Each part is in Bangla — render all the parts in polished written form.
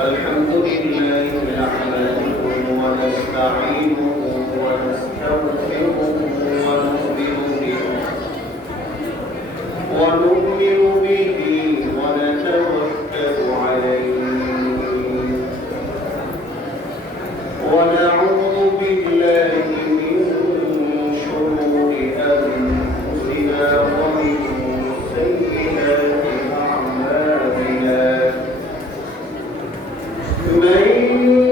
الحمد لله نحمده ونستعينه ونستغفره ونؤمن به ونتوكل عليه ونعوذ بالله من شرور أنفسنا ومن سيئات أعمالنا من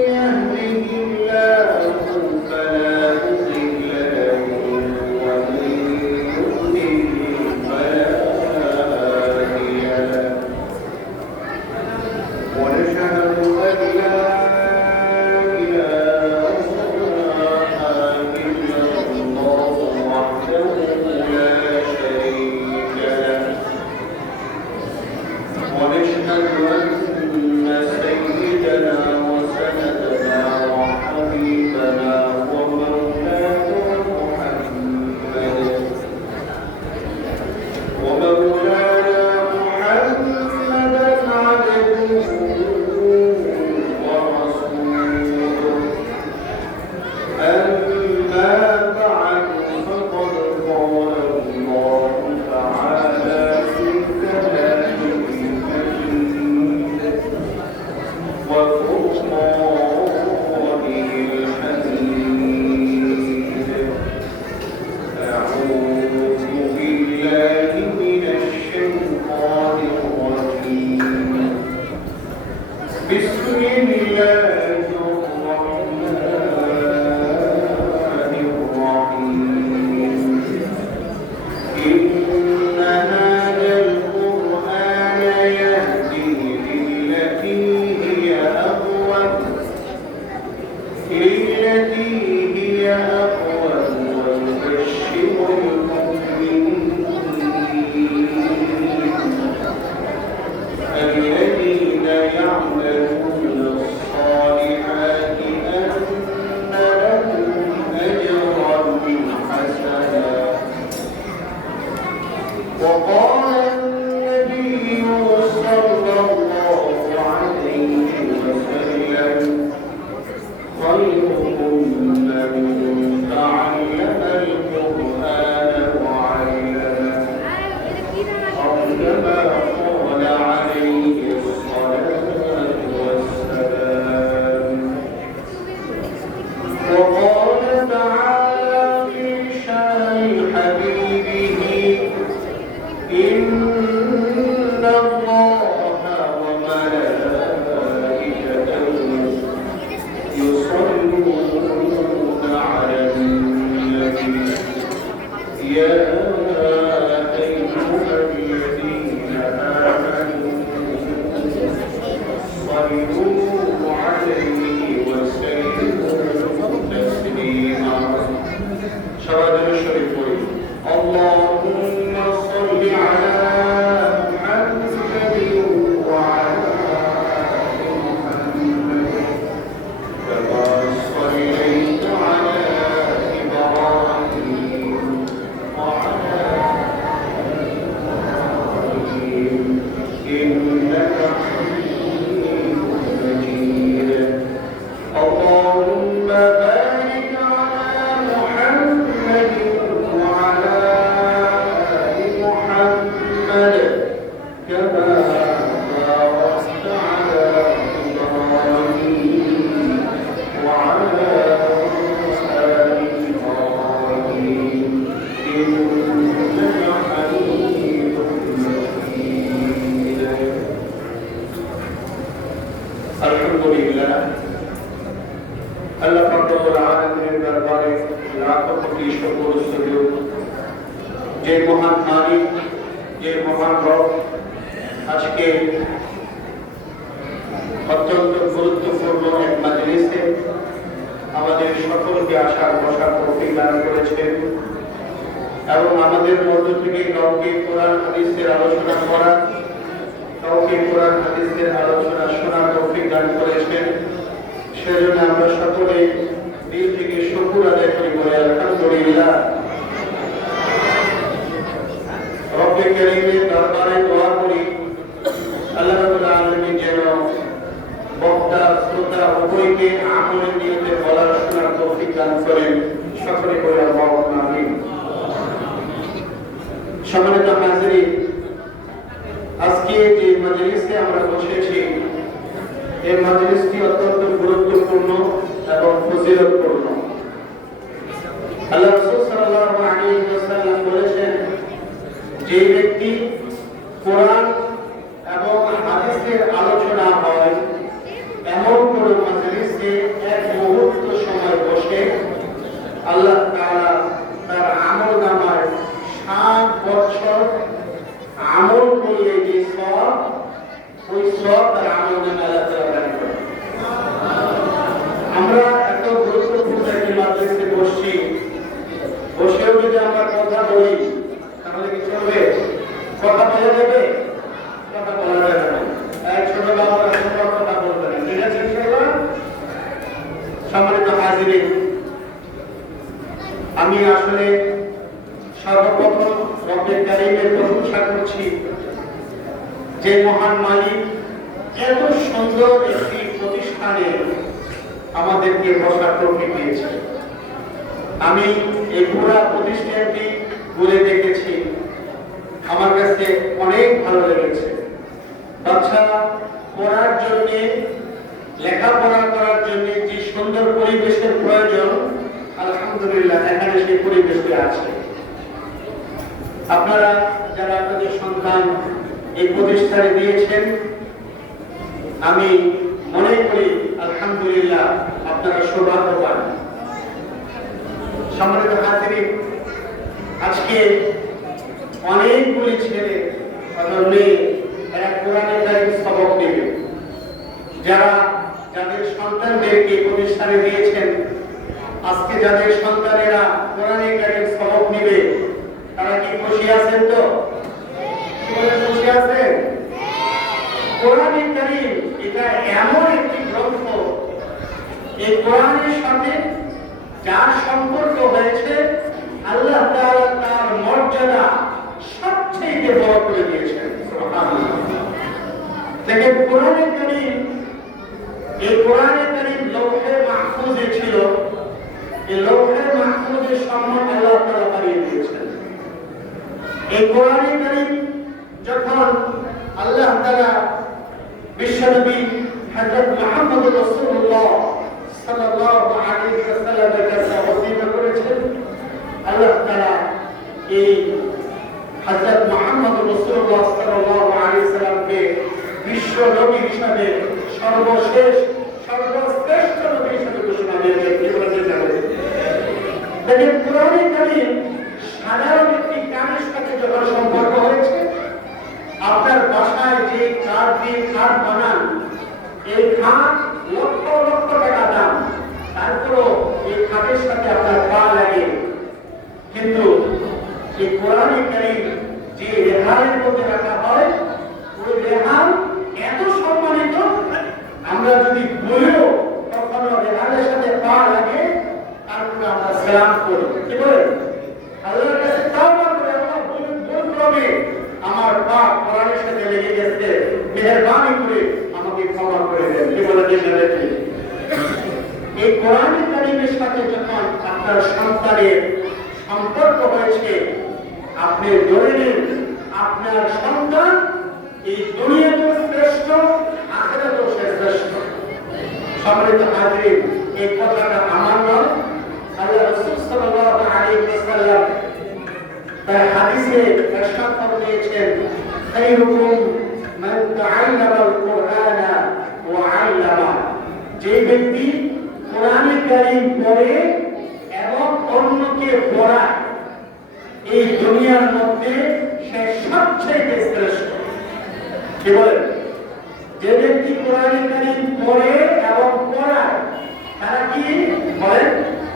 يهده الله فلا مضل له ومن يضلل فلا هادي له ونشهد أن لا إله إلا الله وحده لا شريك له ونشهد أن سيدنا وسندنا وحبيبنا ومولانا محمدا عبده ورسوله أما بعد فقد قال الله تعالى في كلامه المجيد وفرقانه الحميد أعوذ بالله من الشيطان الرجيم بسم الله الرحمن الرحيم إن هذا القرآن يهدي للتي هي أقوم ويبشر المؤمنين الذين يعملون الصالحات أن لهم أجرا حسنا وقال النبي صلى الله عليه وسلم خيركم من تعلم القرآن وعلمه أو كما قال عليه الصلاة والسلام وقال تعالى في شأن حبيبه إن الله وملائكته يصلون على النبي يا أيها الذين آمنوا صلوا عليه وسلموا تسليما شهادة الشريف اللهم صل على محمد وعلى آل محمد كما صليت على إبراهيم وعلى آل إبراهيم إنك حميد مجيد اللهم بارك على محمد وعلى آل محمد كما باركت على إبراهيم وعلى آل إبراهيم إنك حميد مجيد الحمد لله আল্লাহ পাক আলামিনের দরবারে লাখ কোটি শুকর ও সুজুদ যে মহান মালিক যে মহান রব আজকে অত্যন্ত গুরুত্বপূর্ণ এক মাজলিসে আমাদের সকলকে আসার বসার তৌফিক দান করেছেন এবং আমাদের মধ্য থেকে কাউকে কোরআন হাদিসের আলোচনা করা কাউকে কোরআন হাদিসের আলোচনা শোনার তৌফিক দান করেছেন সেজন্য আমরা সকলে দিল থেকে শুকর আদায় করি বলে আলহামদুলিল্লাহ রব্বে কারীমের দরবারে দোয়া করি সকলকে আমলের নিয়তে বলার শোনার তৌফিক দান করেন। সকলে বলে আল্লাহুম্মা আমিন। সম্মানিত হাজিরিন, আজকে যে মাজলিসে আমরা বসেছি, এই মাজলিসটি অত্যন্ত গুরুত্বপূর্ণ এবং ফজিলতপূর্ণ। আল্লাহ রাসূল সাল্লাল্লাহু আলাইহি ওয়াসাল্লাম বলেছেন, যে ব্যক্তি কোরআন এবং হাদিসের আলোচনা হয় এমন কোন মাজলিসে এক মুহূর্ত সময় বসে, আল্লাহ তাআলা তার আমলনামায় 7 বছর আমল করলে যে সওয়াব, ওই সওয়াব তার আমলনামায় আল্লাহ তাআলা দান করেন। আমরা এত গুরুত্বপূর্ণ একটি মাজলিসে বসছি, বসেও যদি আমরা কথা বলি তাহলে কি চলবে? কথা বলা যাবে? কথা বলা যাবে না। এক ছোট বাচ্চা কথা বলবে না, ঠিক আছে ইনশাআল্লাহ? সম্মানিত হাজিরিন, আমি আসলে সর্বপ্রথম রব্বুল কারীমের প্রশংসা করছি, যে মহান মালিক এত সুন্দর একটি প্রতিষ্ঠানে আমাদেরকে বসার তৌফিক দিয়েছে। আমি এই পুরো প্রতিষ্ঠানটি ঘুরে দেখেছি, আমার কাছে অনেক ভালো লেগেছে। বাচ্চারা পড়ার জন্য, লেখাপড়া করার জন্য যে সুন্দর পরিবেশের প্রয়োজন, আলহামদুলিল্লাহ এখানে সেই পরিবেশটি আছে। আপনারা যারা আপনাদের সন্তান এই প্রতিষ্ঠানে দিয়েছেন, আমি মনে করি আলহামদুলিল্লাহ আপনারা সৌভাগ্যবান। সম্মানিত হাজিরিন, আজকে অনেকগুলি ছেলে এবং মেয়ে এরা কোরআনের কারিম সবক নেবে। যারা যাদের সন্তানদেরকে প্রতিষ্ঠানে দিয়েছেন, আজকে যাদের সন্তানেরা কোরআনের কারিম সবক নেবে, তারা কি খুশি আছেন? তো কি বলে খুশি আছেন? কোরআনের কারিম এটা এমন একটি গ্রন্থ, এই কোরআনের সাথে যার সম্পর্ক হয়েছে, আল্লাহ তাআলা তার মর্যাদা সবচেয়ে বড় করে দিয়েছেন। সুবহানাল্লাহ। দেখেন কোরআনে কারীম, এই কোরআনে কারীম লৌহে মাহফুজে ছিল, এই লৌহে মাহফুজের সম্মান আল্লাহ তাআলা বাড়িয়ে দিয়েছেন। এই কোরআনে কারীম যখন আল্লাহ তাআলা বিশ্বনবী হযরত মুহাম্মদ রাসূলুল্লাহ সাল্লাল্লাহু আলাইহি ওয়াসাল্লামের কাছে অবতীর্ণ করেছেন, আল্লাহ তাআলা এই হযরত মুহাম্মদ রাসূলুল্লাহ সাল্লাল্লাহু আলাইহি ওয়াসাল্লামকে বিশ্ব নবী হিসেবে সর্বশেষ সর্বশ্রেষ্ঠ নবী হিসেবে ঘোষণা দিয়েছেন। কি বলেছেন জানেন? দেখেন কোরআনে কারীম সাধারণ একটি কানের সাথে যখন সম্পর্ক হয়েছে, আপনার বাসায় যে কাঠ দিয়ে খাট বানান, এই খাট লক্ষ লক্ষ টাকা দাম, তারপরও এই খাটের সাথে আপনার পা লাগে, কিন্তু এই কোরআনে কারীম যে রেহানের মধ্যে রাখা হয়, ওই রেহান এত সম্মানিত, আমরা যদি বলিও কখনো রেহানের সাথে পা লাগে, তারপরে আমরা সালাম করি। কি বলে? আল্লাহর কাছে তাওবা করে, আল্লাহ বলবে আমার পা কোরআনের সাথে লেগে গেছে, মেহেরবানি করে আমাকে ক্ষমা করে দেন। কি বলে? এই কোরআনে কারীমের সাথে যখন আপনার সন্তানের সম্পর্ক হয়েছে, আপনি ধরে নিন আপনার সন্তান এই দুনিয়াতেও শ্রেষ্ঠ, আখিরাতেও শ্রেষ্ঠ। সম্মানিত হাজিরিন, এই কথাটা আমার নয়, আল্লাহ রাসূল সাল্লাল্লাহু আলাইহি ওয়াসাল্লাম তার হাদিসে ইরশাদ করেছেন, খায়রুকুম মান তাআল্লামাল কুরআনা ওয়া আল্লামা। যে ব্যক্তি কোরআনে কারীম পড়ে এবং অন্যকে পড়ায়, এই দুনিয়ার মধ্যে সে সবচেয়ে শ্রেষ্ঠ। কি বলেন? যে ব্যক্তি কোরআনে কারীম পড়ে এবং পড়ায়, তারা কি বলেন?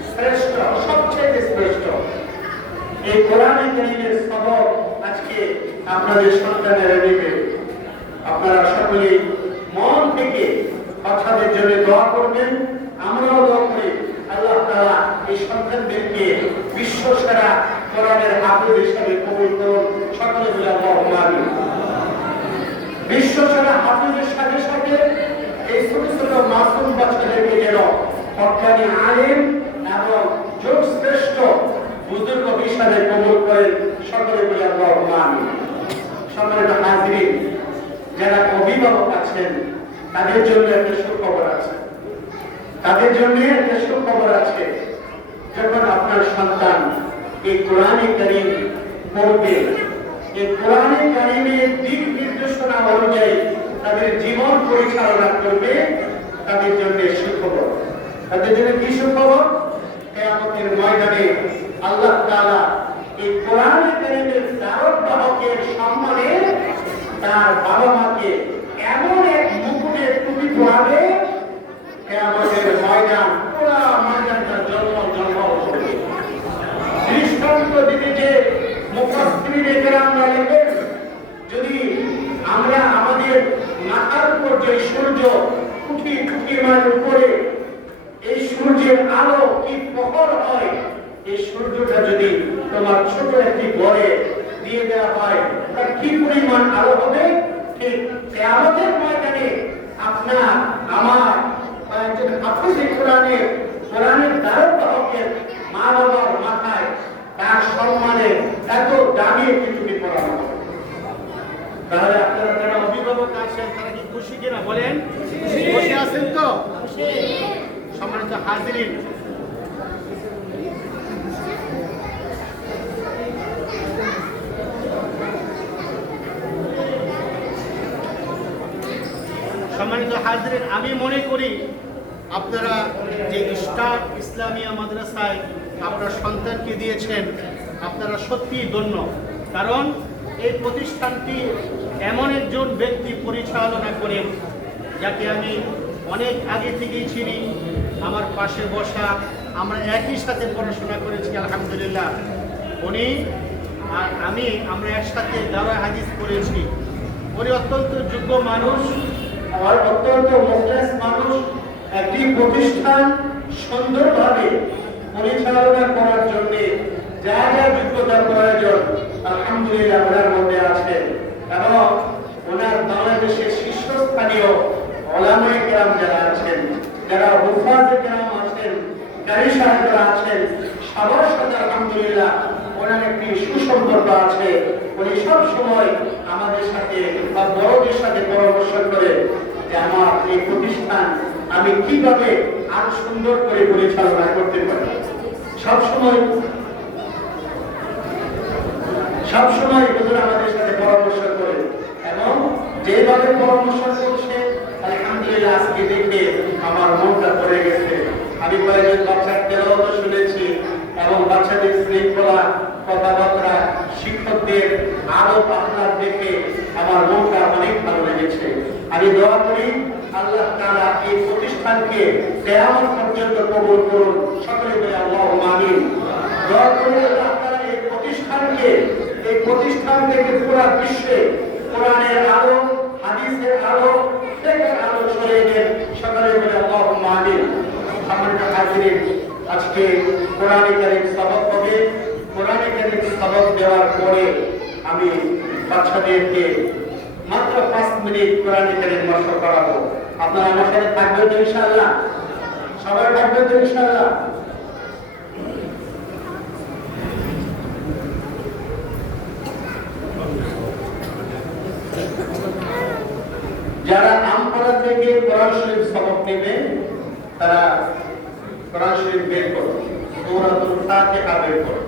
শ্রেষ্ঠ, সবচেয়ে শ্রেষ্ঠ। এই কোরআনে কারীমের সবক আজকে আপনাদের সন্তানেরা নেবে। আপনারা সকলেই মন থেকে বাচ্চাদের জন্য দোয়া করবেন, আমরাও দোয়া করি আল্লাহ তাআলা এই সন্তানদেরকে বিশ্ব সেরা কোরআনের হাফেজ হিসেবে কবুল করুন। সকলে বলে আল্লাহুম্মা আমিন। বিশ্ব সেরা হাফেজের সাথে সাথে এই ছোট ছোট মাসুম বাচ্চাদেরকে যেন হক্কানি আলিম এবং যোগ শ্রেষ্ঠ বুজুর্গ হিসাবে কবুল করেন। সকলে বলে আল্লাহুম্মা আমিন। সম্মানিত হাজিরিন, যারা অভিভাবক আছেন তাদের জন্য একটা সুখবর আছে, তাদের জন্য একটা সুখবর আছে। যখন আপনার সন্তান এই কোরআনে কারীম পড়বে, এই কোরআনে কারীমের দিক নির্দেশনা অনুযায়ী তাদের জীবন পরিচালনা করবে, তাদের জন্য সুখবর। তাদের জন্য কি সুখবর? কিয়ামতের ময়দানে আল্লাহ তাআলা এই কোরআনে কারীমের ধারক-বাহকের সম্মানে তার বাবা মাকে এমন এক মুকুটের টুপি পরাবে, কিয়ামতের ময়দান পুরো ময়দানটা জলমল করবে। দৃষ্টান্ত দিতে যে মুফাসসিরিনে কেরামরা লেখেন, যদি আমরা আমাদের মাথার উপর যে সূর্য কুটি কুটি মাইল উপরে, এই সূর্যের আলো কি প্রখর হয়, এই সূর্যটা যদি তোমার ছোট একটি ঘরে দিয়ে দেওয়া হয়, তার কি পরিমাণ আলো হবে? ঠিক কিয়ামতের ময়দানে আপনার আমার একজন হাফেজে কোরআনের ধারক-বাহকের মা বাবার মাথায় তার সম্মানে এত দামি একটি টুপি পরানো হবে। তাহলে আপনারা যারা অভিভাবক আছেন তারা কি খুশি কিনা বলেন? খুশি আছেন তো? সম্মানিত হাজিরিন, সম্মানিত হাজিরিন, আমি মনে করি আপনারা যে স্টার ইসলামিয়া মাদ্রাসায় আপনার সন্তানকে দিয়েছেন, আপনারা সত্যিই ধন্য। কারণ এই প্রতিষ্ঠানটি এমন একজন ব্যক্তি পরিচালনা করেন যাকে আমি অনেক আগে থেকেই চিনি। আমার পাশে বসা, আমরা একই সাথে পড়াশোনা করেছি আলহামদুলিল্লাহ। উনি আর আমরা একসাথে দাওরা হাদিস পড়েছি। উনি অত্যন্ত যোগ্য মানুষ আর অত্যন্ত মুখলেস মানুষ। একটি প্রতিষ্ঠান সুন্দরভাবে পরিচালনা করার জন্য যা যা যোগ্যতা প্রয়োজন আলহামদুলিল্লাহ ওনার মধ্যে আছে। এবং ওনার বাংলাদেশের শীর্ষস্থানীয় ওলামায়ে কেরাম যারা আছেন, যারা হুফাজে কেরাম আছেন, কারি সাহেবরা আছেন, সবার সাথে আলহামদুলিল্লাহ ওনার একটি সুসম্পর্ক আছে। উনি সব সময় আমাদের সাথে বা বড়দের সাথে পরামর্শ করে যে আমার এই প্রতিষ্ঠান আমি কিভাবে আরো সুন্দর করে পরিচালনা করতে পারি। সবসময় হুজুর আমাদের সাথে পরামর্শ করে এবং যেভাবে পরামর্শ করছে আলহামদুলিল্লাহ আজকে দেখে আমার মনটা ভরে গেছে। আমি কয়েকজন বাচ্চার তেলাওয়াত শুনেছি এবং বাচ্চাদের শৃঙ্খলা, কথাবার্তা, শিক্ষকদের আদব আখলাক দেখে আমার মনটা অনেক ভালো লেগেছে। আমি দোয়া করি আল্লাহ তাআলা এই প্রতিষ্ঠানকে কিয়ামত পর্যন্ত কবুল করুন। সকলে বলে আল্লাহুম্মা আমিন। দোয়া করি আল্লাহ তাআলা এই প্রতিষ্ঠান থেকে পুরো বিশ্বে কোরআনের আলো, হাদিসের আলো, ফিকহের আলো ছড়িয়ে দেন। সকলে বলে আল্লাহুম্মা আমিন। সম্মানিত হাজিরিন, আজকে কোরআনে কারীম সবক হবে। কোরআনে কারীম সবক দেওয়ার পরে আমি বাচ্চাদেরকে মাত্র 5 মিনিট কোরআনে কারীম মশক করাবো। আপনারা আমার সাথে থাকবেন তো ইনশাআল্লাহ? সবাই থাকবেন তো ইনশাআল্লাহ? যারা আমপাড়া থেকে কোরআন শরীফ সবক নেবে তারা কোরআন শরীফ বের করো, সূরাতুল ফাতিহা বের করো।